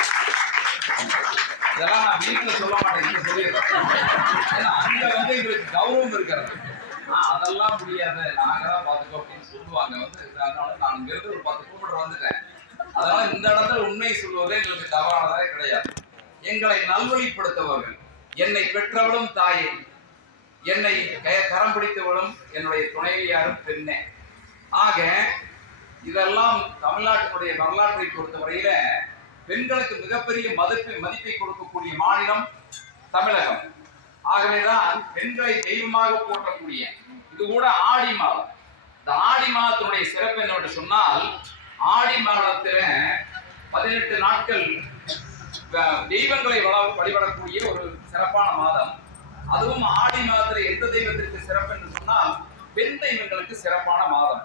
இதெல்லாம் நான் வீட்டுல சொல்ல மாட்டேன், இங்க சொல்லிடுறேன். ஏன்னா அங்க வந்து எங்களுக்கு கௌரவம் இருக்கிறது. அதெல்லாம் முடியாது, நாங்க தான் பாத்துக்கோ அப்படின்னு சொல்லுவாங்க. வந்து அதனால நான் இங்க இருந்து ஒரு 10 கிலோமீட்டர் வந்துட்டேன். அதனால இந்த இடத்துல உண்மை சொல்வதே எங்களுக்கு தவறானதே கிடையாது. எங்களை நல்வழிப்படுத்தவர்கள், என்னை பெற்றவளும் தாயே, என்னை கரம் பிடித்தவளும் என்னுடைய துணைவியாரும் பெண்ணே. ஆக இதெல்லாம் தமிழ்நாட்டினுடைய வரலாற்றை பொறுத்தவரையில பெண்களுக்கு மிகப்பெரிய மதிப்பை கொடுக்கக்கூடிய மாநிலம் தமிழகம். ஆகவேதான் பெண்களை தெய்வமாக போற்றக்கூடிய இது கூட ஆடி மாதம். இந்த ஆடி மாதத்தினுடைய சிறப்பு என்னவென்று சொன்னால், ஆடி மாதத்துல 18 நாட்கள் தெய்வங்களை வழிபடக்கூடிய ஒரு சிறப்பான மாதம். அதுவும் ஆடி மாதத்துல எந்த தெய்வத்திற்கு சிறப்பு என்று சொன்னால் பெண் தெய்வங்களுக்கு சிறப்பான மாதம்.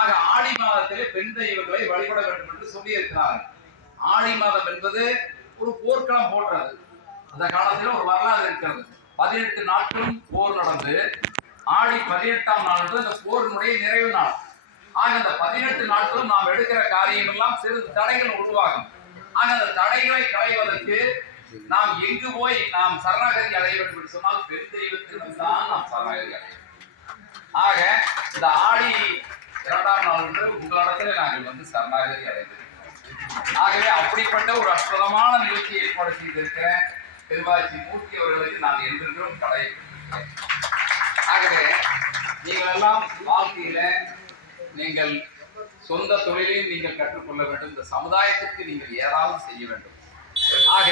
ஆக ஆடி மாதத்திலே பெண் தெய்வங்களை வழிபட வேண்டும் என்று சொல்லி இருக்கிறார்கள். ஆடி மாதம் என்பது ஒரு போர்க்களம் போன்றது. அந்த காலத்தில் ஒரு வரலாறு இருக்கிறது. 18 நாட்களும் போர் நடந்து ஆடி 18ஆம் நாள் இந்த போரினுடைய நிறைவு நாள். ஆக இந்த 18 நாட்களும் நாம் எடுக்கிற காரியம் எல்லாம் சிறு தடைகள் உருவாகும். ஆக அந்த தடைகளை களைவதற்கு நாம் எங்கு போய் நாம் சரணாகதி அடைய வேண்டும் என்று சொன்னால் பெண் தெய்வத்திற்கு தான் நாம் சரணாகதி அடைய. ஆக இந்த ஆடி 2ஆம் நாள் என்று உங்களிடத்துல நாங்கள் வந்து சரணாகதி அடைந்திருக்கிறோம். ஆகவே அப்படிப்பட்ட ஒரு அற்புதமான நிகழ்ச்சி ஏற்பாடு செய்திருக்கிற திருவாச்சி மூர்த்தி அவர்களுக்கு நான் என்றென்றும் கடை. ஆகவே நீங்கள் எல்லாம் வாழ்க்கையில நீங்கள் சொந்த தொழிலையும் நீங்கள் கற்றுக்கொள்ள வேண்டும். இந்த சமுதாயத்திற்கு நீங்கள் ஏதாவது செய்ய வேண்டும். ஆக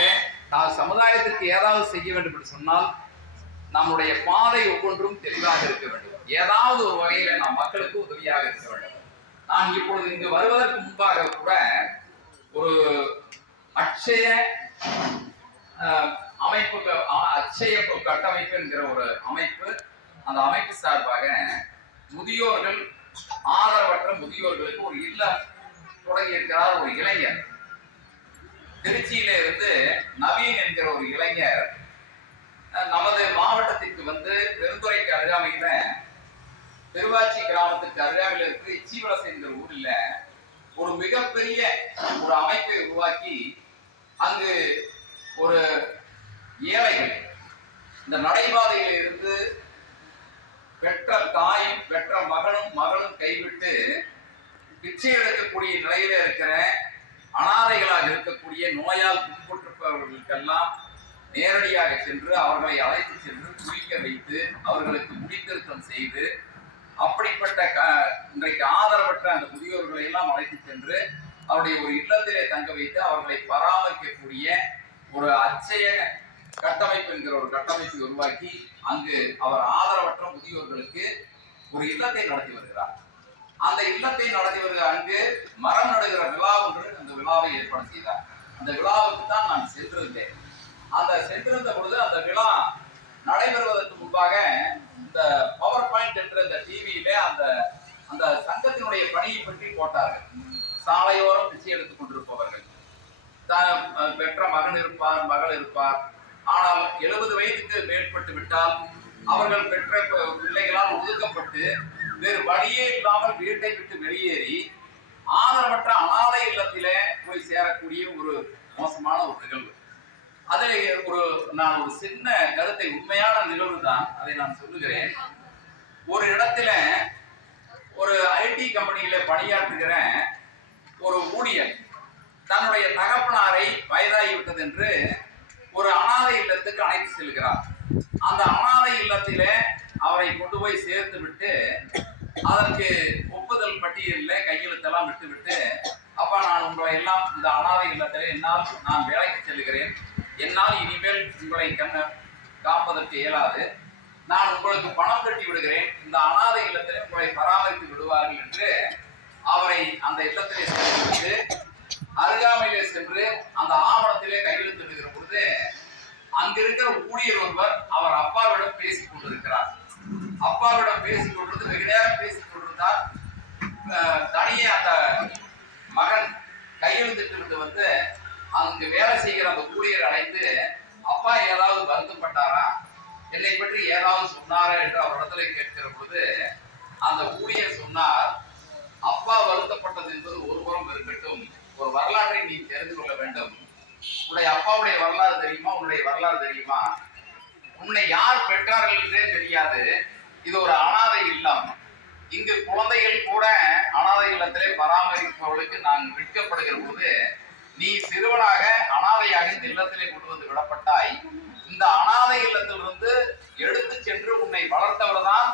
நான் சமுதாயத்திற்கு ஏதாவது செய்ய வேண்டும் என்று சொன்னால் நம்முடைய பாதை ஒவ்வொன்றும் தெளிவாக இருக்க வேண்டும். ஏதாவது ஒரு வகையில நாம் மக்களுக்கு உதவியாக இருக்க வேண்டும். நான் இப்பொழுது இங்கு வருவதற்கு முன்பாக கூட ஒரு அட்சய அமைப்பு, அட்சய கட்டமைப்பு என்கிற ஒரு அமைப்பு, அந்த அமைப்பு சார்பாக முதியோர்கள், ஆதரவற்ற முதியோர்களுக்கு ஒரு இல்லம் தொடங்கி இருக்கிறார் ஒரு இளைஞர். திருச்சியில இருந்து நவீன் என்கிற ஒரு இளைஞர் நமது மாவட்டத்திற்கு வந்து பெருந்துறைக்கு அருகாமையில திருவாச்சி கிராமத்துக்கு அருகாமையில் இருக்கு இச்சிவலசை என்கிற ஊர்ல ஒரு மிகப்பெரிய ஒரு அமைப்பை உருவாக்கி அங்கு ஒரு ஏழைகள் இந்த நடைபாதையில் இருந்து பெற்ற தாயும் பெற்ற மகளும் கைவிட்டு பிச்சை எடுக்கக்கூடிய நிலையில இருக்கிற அனாதைகளாக இருக்கக்கூடிய நோயால் துன்புற்றிருப்பவர்களுக்கெல்லாம் நேரடியாக சென்று அவர்களை அழைத்து சென்று குளிக்க வைத்து அவர்களுக்கு முடித்திருத்தம் செய்து அப்படிப்பட்ட இன்றைக்கு ஆதரவற்ற அந்த முதியோர்களை எல்லாம் அழைத்து சென்று அவருடைய ஒரு இல்லத்திலே தங்க வைத்து அவர்களை பராமரிக்கக்கூடிய ஒரு அச்சய கட்டமைப்பு என்கிற ஒரு கட்டமைப்பை உருவாக்கி அங்கு அவர் ஆதரவற்ற முதியோர்களுக்கு ஒரு இல்லத்தை நடத்தி வருகிறார். அந்த இல்லத்தை நடத்தியவர் அங்கு மரம் நடுகிற விழா ஒன்று அந்த விழாவை ஏற்பாடு செய்தார். அந்த விழாவுக்கு தான் நான் சென்றிருந்தேன். அந்த சென்றிருந்த பொழுது அந்த விழா நடைபெறுவதற்கு முன்பாக இந்த பவர் பாயிண்ட் என்ற இந்த டிவியிலே அந்த அந்த சங்கத்தினுடைய பணியை பற்றி போட்டார்கள். சாலையோரம் பிச்சை எடுத்துக் கொண்டிருப்பவர்கள், பெற்ற மகன் இருப்பார், மகள் இருப்பார். ஆனால் 70 வயதுக்கு மேற்பட்டு விட்டால் அவர்கள் பெற்ற பிள்ளைகளால் ஒதுக்கப்பட்டு வேறு வழியே இல்லாமல் வீட்டை விட்டு வெளியேறி ஆதரவற்ற அனாதை இல்லத்திலே போய் சேரக்கூடிய ஒரு மோசமான ஒரு நிகழ்வு. அதில் நான் ஒரு சின்ன கருத்தை, உண்மையான நிகழ்வு தான், அதை நான் சொல்லுகிறேன். ஒரு இடத்துல ஒரு ஐடி கம்பெனியில பணியாற்றுகிற ஒரு ஊழியர் தன்னுடைய தகப்பனாரை வயதாகிவிட்டது என்று ஒரு அனாதை இல்லத்துக்கு அழைத்து செல்கிறார். அந்த அனாதை இல்லத்திலே அவரை கொண்டு போய் சேர்த்து விட்டு அதற்கு ஒப்புதல் பட்டியலில் கையெழுத்தெல்லாம் விட்டு அப்பா, நான் உங்களை எல்லாம் இந்த அனாதை இல்லத்திலே என்னால் நான் வேலைக்கு செல்கிறேன், என்னால் இனிமேல் உங்களை காப்பதற்கு இயலாது, நான் உங்களுக்கு பணம் கட்டி விடுகிறேன், இந்த அனாதை இல்லத்திலே உங்களை பராமரித்து விடுவார்கள் என்று அவரை அந்த இல்லத்திலே சேர்த்து அருகாமையிலே சென்று அந்த ஆவணத்திலே கையெழுத்து விடுகிற பொழுது அங்கிருக்கிற ஊழியர் ஒருவர் அவர் அப்பாவிடம் பேசிக் கொண்டிருக்கிறார். அப்பாவிடம் பேசிக் கொண்டிருந்து வெகு நேரம் பேசிக் கொண்டிருந்தார். தனியே அந்த மகன் கையெழுத்திட்டு வந்து அங்கு வேலை செய்கிற அந்த ஊழியர் அழைத்து, அப்பா ஏதாவது வருத்தப்பட்டாரா, என்னை பற்றி ஏதாவது சொன்னாரா என்று அவரிடத்துல கேட்கிற பொழுது அந்த ஊழியர் சொன்னார், அப்பா வருத்தப்பட்டது என்பது ஒரு புறம் இருக்கட்டும், ஒரு வரலாற்றை நீ தெரிந்து கொள்ள வேண்டும். உன்னுடைய அப்பாவுடைய வரலாறு தெரியுமா, உன்னுடைய வரலாறு தெரியுமா, உன்னை யார் பெற்றார்கள் என்றே தெரியாது, இது ஒரு அனாதை இல்லம், இங்கு குழந்தைகள் கூட அனாதை இல்லத்திலே பராமரிப்பவர்களுக்கு நான் விற்கப்படுகிற போது நீ சிறுவனாக அனாதையாக இந்த இல்லத்திலே கொண்டு வந்து விடப்பட்டாய். இந்த அனாதை இல்லத்திலிருந்து எடுத்து சென்று உன்னை வளர்த்தவர் தான்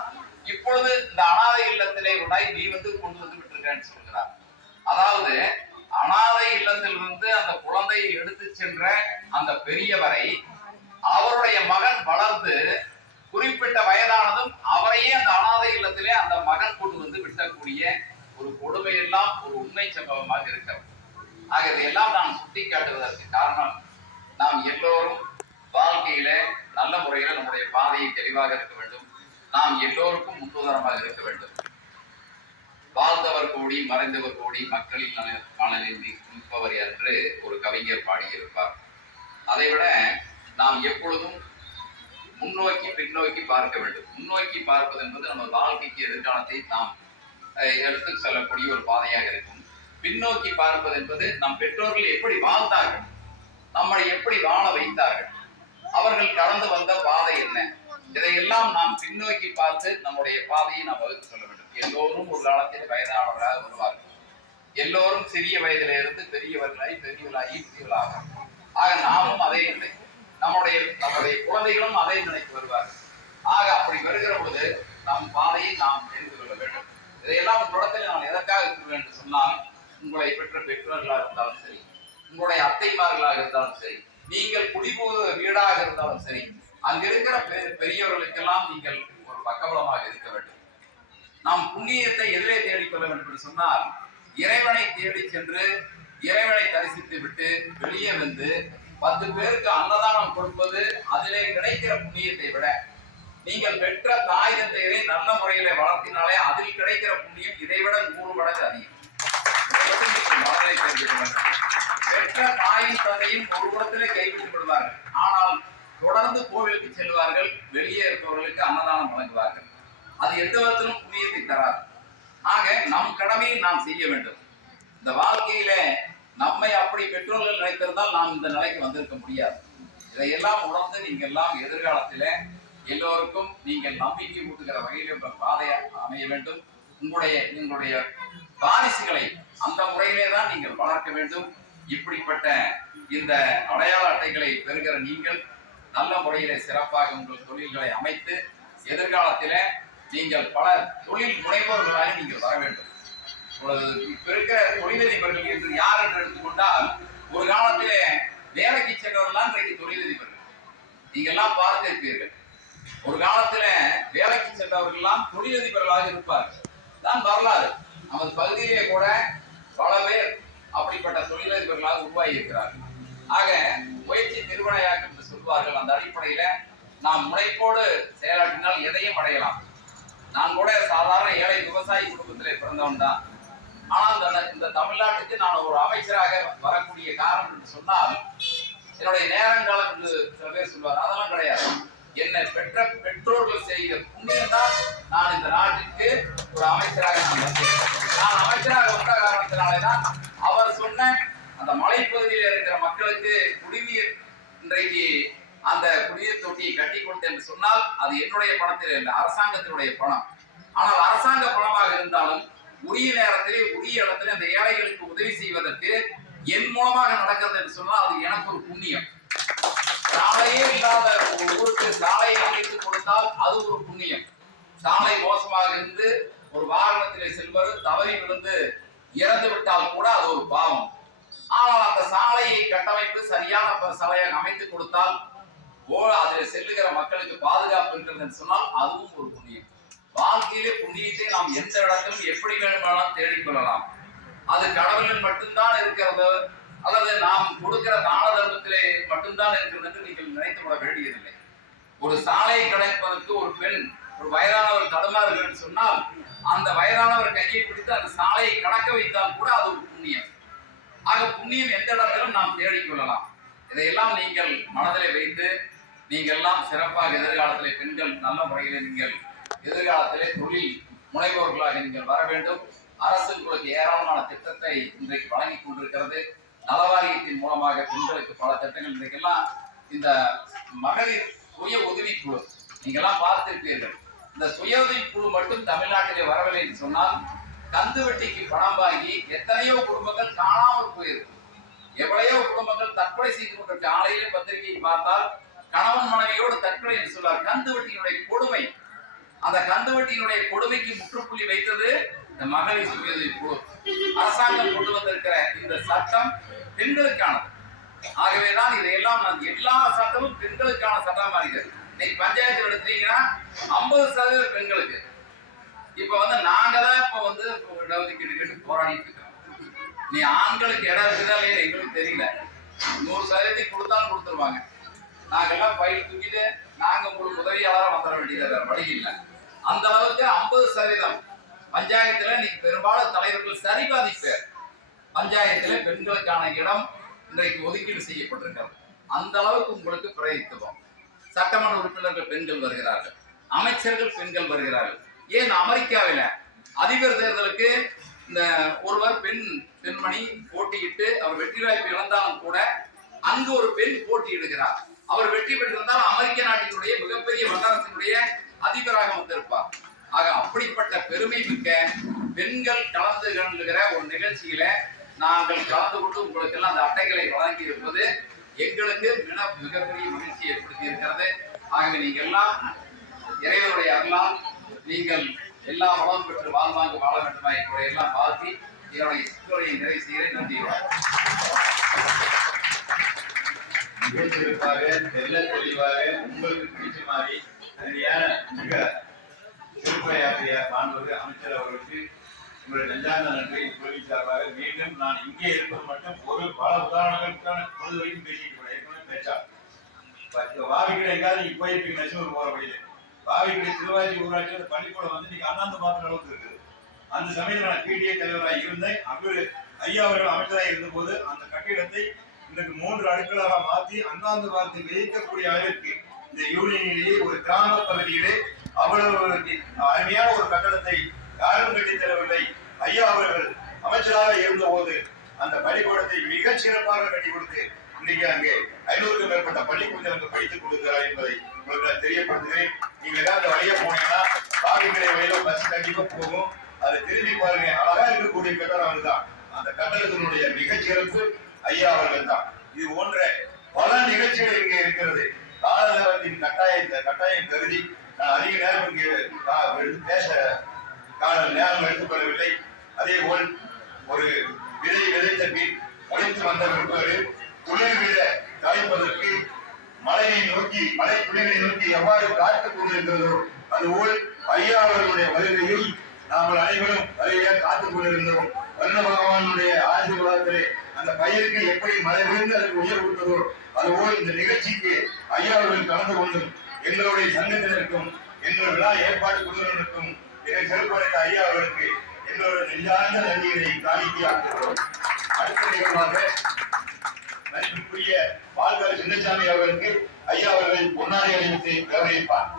இப்பொழுது இந்த அனாதை இல்லத்திலே நீ வந்து கொண்டு வந்து விட்டுருக்கேன்னு சொல்கிறார். அதாவது அனாதை இல்லத்திலிருந்து அந்த குழந்தையை எடுத்து சென்ற அந்த பெரியவரை அவருடைய மகன் வளர்ந்து குறிப்பிட்ட வயதானதும் அவரையே அந்த அனாதை இல்லத்திலே அந்த மகன் கொண்டு வந்து விட்டக்கூடிய ஒரு கொடுமையெல்லாம் ஒரு உண்மை சம்பவமாக இருக்கிறது. ஆக இதையெல்லாம் நான் சுட்டி காட்டுவதற்கு காரணம், நாம் எல்லோரும் வாழ்க்கையில நல்ல முறையில் நம்முடைய பாதையை தெளிவாக இருக்க வேண்டும். நாம் எல்லோருக்கும் முன்னுதாரணமாக இருக்க வேண்டும். வாழ்ந்தவர் கோடி மறைந்தவர் கோடி மக்களில் காணலில் நிற்பவர் என்று ஒரு கவிஞர் பாடியிருப்பார். அதைவிட நாம் எப்பொழுதும் முன்னோக்கி பின்னோக்கி பார்க்க வேண்டும். முன்னோக்கி பார்ப்பது என்பது நம்ம வாழ்க்கைக்கு எதிர்காலத்தை நாம் எடுத்து செல்லக்கூடிய ஒரு பாதையாக இருக்கும். பின்னோக்கி பார்ப்பது என்பது நம் பெற்றோர்கள் எப்படி வாழ்ந்தார்கள், நம்மை எப்படி வாழ வைத்தார்கள், அவர்கள் கடந்து வந்த பாதை என்ன, இதையெல்லாம் நாம் பின்னோக்கி பார்த்து நம்முடைய பாதையை நாம் வகுத்து சொல்ல வேண்டும். எல்லோரும் ஒரு காலத்தில் வயதானவர்களாக வருவார்கள். எல்லோரும் சிறிய வயதிலிருந்து பெரியவர்களாகி பெரியவர்களாகி முதியவர்களாக. ஆக நாமும் அதே நிலை, நம்முடைய குழந்தைகளும் அதே நிலைக்கு வருவார்கள். ஆக அப்படி வருகிற பொழுது நம் பாதையை நாம் தெரிந்து கொள்ள வேண்டும். இதையெல்லாம் உங்களிடத்தில் நான் எதற்காக இருக்கிறேன் என்று சொன்னால், உங்களை பெற்ற பெற்றோர்களாக இருந்தாலும் சரி, உங்களுடைய அத்தைமார்களாக இருந்தாலும் சரி, நீங்கள் குடிபோக வீடாக இருந்தாலும் சரி, அங்கிருக்கிற பெரியவர்களுக்கெல்லாம் நீங்கள் ஒரு பக்கபலமாக இருக்க வேண்டும். நாம் புண்ணியத்தை எதிரே தேடிக்கொள்ள வேண்டும் என்று சொன்னால், இறைவனை தேடி சென்று இறைவனை தரிசித்து விட்டு வெளியே வந்து 10 பேருக்கு அன்னதானம் கொடுப்பது, அதிலே கிடைக்கிற புண்ணியத்தை விட நீங்கள் பெற்ற தாய் தந்தையரை நல்ல முறையில வளர்த்தினாலே அதில் கிடைக்கிற புண்ணியம் இதைவிட 100 மடங்கு அதிகம். பெற்ற தாயும் தந்தையும் ஒரு இடத்திலே கைவிட்டு விடுவார்கள். ஆனால் தொடர்ந்து கோவிலுக்கு செல்வார்கள், வெளியே இருப்பவர்களுக்கு அன்னதானம் வழங்குவார்கள். அது எந்த விதத்திலும் புண்ணியத்தை தராது. ஆக நம் கடமையை நாம் செய்ய வேண்டும். இந்த வாழ்க்கையில நம்மை அப்படி பெற்றோர்கள் நினைத்திருந்தால் நாம் இந்த நிலைக்கு வந்திருக்க முடியாது. இதையெல்லாம் உணர்ந்து நீங்கள் எல்லாம் எதிர்காலத்தில எல்லோருக்கும் நீங்கள் நம்பிக்கை ஊட்டுகிற வகையில் உங்கள் பாதையை அமைய வேண்டும். உங்களுடைய வாரிசுகளை அந்த முறையிலே தான் நீங்கள் வளர்க்க வேண்டும். இப்படிப்பட்ட இந்த அடையாள அட்டைகளை பெறுகிற நீங்கள் நல்ல முறையிலே சிறப்பாக உங்கள் தொழில்களை அமைத்து எதிர்காலத்தில நீங்கள் பல தொழில் முனைவோர்களாக நீங்கள் வர வேண்டும். இப்ப இருக்கிற தொழிலதிபர்கள் என்று யார் என்று எடுத்துக்கொண்டால், ஒரு காலத்திலே வேலைக்கு சென்றவர்கள்லாம் இன்றைக்கு தொழிலதிபர்கள். நீங்க எல்லாம் பார்த்திருப்பீர்கள். ஒரு காலத்துல வேலைக்கு சென்றவர்கள் எல்லாம் தொழிலதிபர்களாக இருப்பார்கள். தான் வரலாறு. நமது பகுதியிலே கூட பல பேர் அப்படிப்பட்ட தொழிலதிபர்களாக உருவாகி இருக்கிறார்கள். ஆக முயற்சி திருவினையாக்கும் என்று சொல்வார்கள். அந்த அடிப்படையில நாம் முனைப்போடு செயலாற்றினால் எதையும் அடையலாம். நான் கூட சாதாரண ஏழை விவசாயி குடும்பத்திலே பிறந்தவன் தான். ஆனால் இந்த தமிழ்நாட்டுக்கு நான் ஒரு அமைச்சராக வரக்கூடிய காரணம் என்று சொன்னால் என்னுடைய நேரங்காலம் என்று சில பேர் சொல்வார். அதெல்லாம் கிடையாது. என்னை பெற்ற பெற்றோர்கள் செய்த புண்ணியம் தான் நான் இந்த நாட்டிற்கு ஒரு அமைச்சராக வந்தேன். நான் அமைச்சராக வந்த காரணத்தினாலேதான் அவர் சொன்ன அந்த மலைப்பகுதியில் இருக்கிற மக்களுக்கு குடிநீர் இன்றைக்கு அந்த குடிநீர் தொட்டியை கட்டி கொடுத்தேன் என்று சொன்னால் அது என்னுடைய பணத்தில் இல்லை, அரசாங்கத்தினுடைய பணம். ஆனால் அரசாங்க பணமாக இருந்தாலும் உரிய நேரத்திலே உரிய இடத்திலே அந்த ஏழைகளுக்கு உதவி செய்வதற்கு என் மூலமாக நடக்கிறது என்று சொன்னால் அது எனக்கு ஒரு புண்ணியம். சாலையே இல்லாத ஒரு ஊருக்கு சாலையை அமைத்து கொடுத்தால் அது ஒரு புண்ணியம். சாலை மோசமாக இருந்து ஒரு வாகனத்திலே செல்வது தவறி விழுந்து இறந்து விட்டால் கூட அது ஒரு பாவம். ஆனால் அந்த சாலையை கட்டமைப்பு சரியான சாலையாக அமைத்து கொடுத்தால் அதில் செல்லுகிற மக்களுக்கு பாதுகாப்பு இருக்கிறது என்று சொன்னால் அதுவும் ஒரு புண்ணியம். வாழ்க்கையிலே புண்ணியத்தை நாம் எந்த இடத்திலும் எப்படி வேணுமானாலும் தேடிக்கொள்ளலாம். அது கடவுளில் மட்டும்தான் இருக்கிறது அல்லது நாம் கொடுக்கிற தான தர்மத்திலே மட்டும்தான் இருக்கிறது என்று நீங்கள் நினைத்து விட வேண்டியதில்லை. ஒரு சாலையை கடப்பதற்கு ஒரு பெண் ஒரு வயதானவர் தடுமாறுகள் என்று சொன்னால் அந்த வயதானவர் கையை பிடித்து அந்த சாலையை கடக்க வைத்தால் கூட அது ஒரு புண்ணியம். ஆக புண்ணியம் எந்த இடத்திலும் நாம் தேடிக்கொள்ளலாம். இதையெல்லாம் நீங்கள் மனதிலே வைத்து நீங்கள் எல்லாம் சிறப்பாக எதிர்காலத்திலே பெண்கள் நல்ல முறையிலே நீங்கள் எதிர்காலத்திலே தொழில் முனைவோர்களாக நீங்கள் வர வேண்டும். அரசு உங்களுக்கு ஏராளமான திட்டத்தை இன்றைக்கு வழங்கி கொண்டிருக்கிறது. நலவாரியத்தின் மூலமாக பெண்களுக்கு பல திட்டங்கள் இன்றைக்கெல்லாம் இந்த மகளிர் சுய உதவிக்குழு நீங்கெல்லாம் பார்த்திருப்பீர்கள். இந்த சுய உதவிக்குழு மட்டும் தமிழ்நாட்டிலே வரவில்லை என்று சொன்னால் கந்து வெட்டிக்கு பணம் வாங்கி எத்தனையோ குடும்பங்கள் காணாமல் போயிருக்கு. எவ்வளையோ குடும்பங்கள் தற்கொலை செய்து கொண்டிருக்க. ஆலையிலே பத்திரிகையை பார்த்தால் கணவன் மனைவியோடு தற்கொலை என்று சொல்வார். கந்து வெட்டியினுடைய கொடுமை, அந்த கந்து வெட்டியினுடைய கொடுமைக்கு முற்றுப்புள்ளி வைத்தது இந்த மகளிர் சுய உதவிக்குழு. அரசாங்கம் கொண்டு வந்திருக்கிற இந்த சட்டம் பெண்களுக்கானது. ஆகவேதான் இதையெல்லாம் நான் எல்லா சட்டமும் பெண்களுக்கான சட்டமா இருக்கிறது. இன்னைக்கு பஞ்சாயத்து எடுத்தீங்கன்னா 50% பெண்களுக்கு. இப்ப நாங்க தான் இப்ப இடஒதுக்கீடு கேட்டு போராடிட்டு இருக்கோம். நீ ஆண்களுக்கு இடம் இருக்குதா இல்லையா எங்களுக்கு தெரியல. 100% கொடுத்தாலும் கொடுத்துருவாங்க. நாங்கெல்லாம் பயிர் தூக்கிட்டு நாங்க உங்களுக்கு உதவியாளராக வந்துட வேண்டியது வழி இல்லை. அந்த அளவுக்கு 50% பஞ்சாயத்துல இன்னைக்கு பெரும்பாலும் தலைவர்கள் சரிபாதி பேர் பஞ்சாயத்துல பெண்களுக்கான இடம் இன்றைக்கு ஒதுக்கீடு செய்யப்பட்டிருக்கிறது. அந்த அளவுக்கு உங்களுக்கு பிரயத்துவம். சட்டமன்ற உறுப்பினர்கள் பெண்கள் வருகிறார்கள், அமைச்சர்கள் பெண்கள் வருகிறார்கள். ஏன் அமெரிக்காவில அதிபர் தேர்தலுக்கு இந்த ஒருவர் பெண்மணி போட்டியிட்டு அவர் வெற்றி வாய்ப்பு இழந்தாலும் கூட அங்கு ஒரு பெண் போட்டியிடுகிறார். அவர் வெற்றி பெற்றிருந்தால் அமெரிக்க நாட்டினுடைய மிகப்பெரிய வல்லரசினுடைய அதிபராக வந்திருப்பார். ஆக அப்படிப்பட்ட பெருமை மிக்க பெண்கள் கலந்து கொள்ளுகிற ஒரு நிகழ்ச்சியில நாங்கள் கலந்து கொண்டு உங்களுக்கு எல்லாம் அந்த அட்டைகளை வழங்கி இருப்பது எங்களுக்கு மிகப்பெரிய மகிழ்ச்சி ஏற்படுத்தி இருக்கிறது. ஆகவே நீங்க எல்லாம் இறைவனுடைய அருளால் நீங்கள் எல்லா வளம் பெற்று வாழ்வாங்க வாழ வேண்டுமா என்பதை எல்லாம் வாழ்த்தி என்னுடைய சிற்றுரையை நிறைவு செய்கிறேன். நன்றி. மிக சிறப்பாக தெல்ல தெளிவாக உங்களுக்கு பிடிச்ச மாதிரி மிக சிறப்புரையாற்றிய மாண்புமிகு அமைச்சர் அவர்களுக்கு உங்களுடைய நெஞ்சார்ந்த நன்றி தொழில் சார்பாக. மீண்டும் நான் இங்கே இருப்பது மட்டும் ஒரு பல உதாரணங்களுக்கான பொழுது வரைக்கும் பேசிட்டு பேச்சா வாவிக்கடை எங்காவது நீங்க போயிருப்பீங்க. நெசூர் போற வழியில வாவிக்கடை திருவாச்சி ஊராட்சி அந்த பள்ளிக்கூடம் நீங்க அண்ணாந்து பார்க்குற அளவுக்கு இருக்குது. அந்த சமயத்தில் நான் பிடிஏ தலைவராக இருந்தேன். அவர் ஐயா அவர்கள் அமைச்சராக இருந்த போது அந்த கட்டிடத்தை இன்றைக்கு 3 அடுக்களாக மாற்றி அண்ணாந்து பார்த்து வைக்கக்கூடிய அளவிற்கு இந்த யூனியனிலேயே ஒரு கிராம பகுதியிலே அவ்வளவு அருமையான ஒரு கட்டடத்தை யாரும் கட்டித் தரவில்லை. ஐயா அவர்கள் அமைச்சராக இருந்த போது அந்த பள்ளிக்கூடத்தை மிகச் சிறப்பாக கட்டி கொடுத்து இன்னைக்கு அங்கே 500க்கும் மேற்பட்ட பள்ளிக்கூடங்களுக்கு படித்துக் கொடுக்கிறார் என்பதை உங்களுக்கு நான் தெரியப்படுத்துகிறேன். நீங்க ஏதாவது வழிய போனீங்கன்னா பாவிக்கடை வழியில பஸ் கண்டிப்பா போகும். அதை திரும்பி பாருங்க, அழகா இருக்கக்கூடிய கட்டடம் அதுதான். அந்த கட்டடத்தினுடைய மிகச்சிறப்பு ஐயா அவர்கள் தான். இது போன்ற பல நிகழ்ச்சிகள் இங்கே இருக்கிறது. காலநிலத்தின் கட்டாயம் கருதி நான் அதிக நேரம் இங்கே பேச நேரம் எடுத்துக்கொள்ளவில்லை. அதே போல் ஒரு விதைத்த பின் முளைத்து வந்த பிற்பாடு துளிர் விட காய்ப்பதற்கு மலையை நோக்கி மலை துளிகளை நோக்கி எவ்வாறு காத்துக் கொண்டிருக்கிறதோ அதுபோல் ஐயா அவர்களுடைய வருகையை நாங்கள் அனைவரும் வரைய காத்துக் கொண்டிருந்தோம். வர்ண பகவானுடைய ஆசீர்வாதத்திலே அந்த பயிருக்கு எப்படி மழை விழுந்து அதற்கு உயர் கொடுத்ததோ அதுபோல் இந்த நிகழ்ச்சிக்கு ஐயா அவர்கள் கலந்து கொண்டு எங்களுடைய சங்கத்தினருக்கும் எங்கள் விழா ஏற்பாடு குழுவினருக்கும் மிக சிறப்புரைத்த ஐயா அவர்களுக்கு எங்களுடைய நெஞ்சார்ந்த நன்றியை காணிக்கையாக்குகிறோம். அடுத்த நிகழ்வாக மதிப்புக்குரிய பால்கார சின்னசாமி அவர்களுக்கு ஐயா அவர்கள் பொன்னாடை அணிவித்து கௌரவிப்பார்.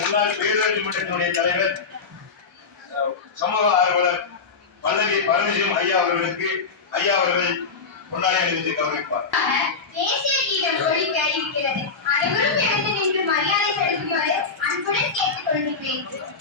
முன்னாள் பேரூராட்சி மன்றத்தினுடைய தலைவர் சமூக ஆர்வலர் பல்லவி பரமசிவம் ஐயா அவர்களுக்கு ஐயா அவர்கள் பொன்னாடை அணிவித்து கௌரவிப்பார். தேசிய கீதம் ஒலிக்க இருக்கிறது. அனைவரும் எழுந்து நின்று மரியாதை செலுத்துமாறு அன்புடன் கேட்டுக் கொள்கிறேன்.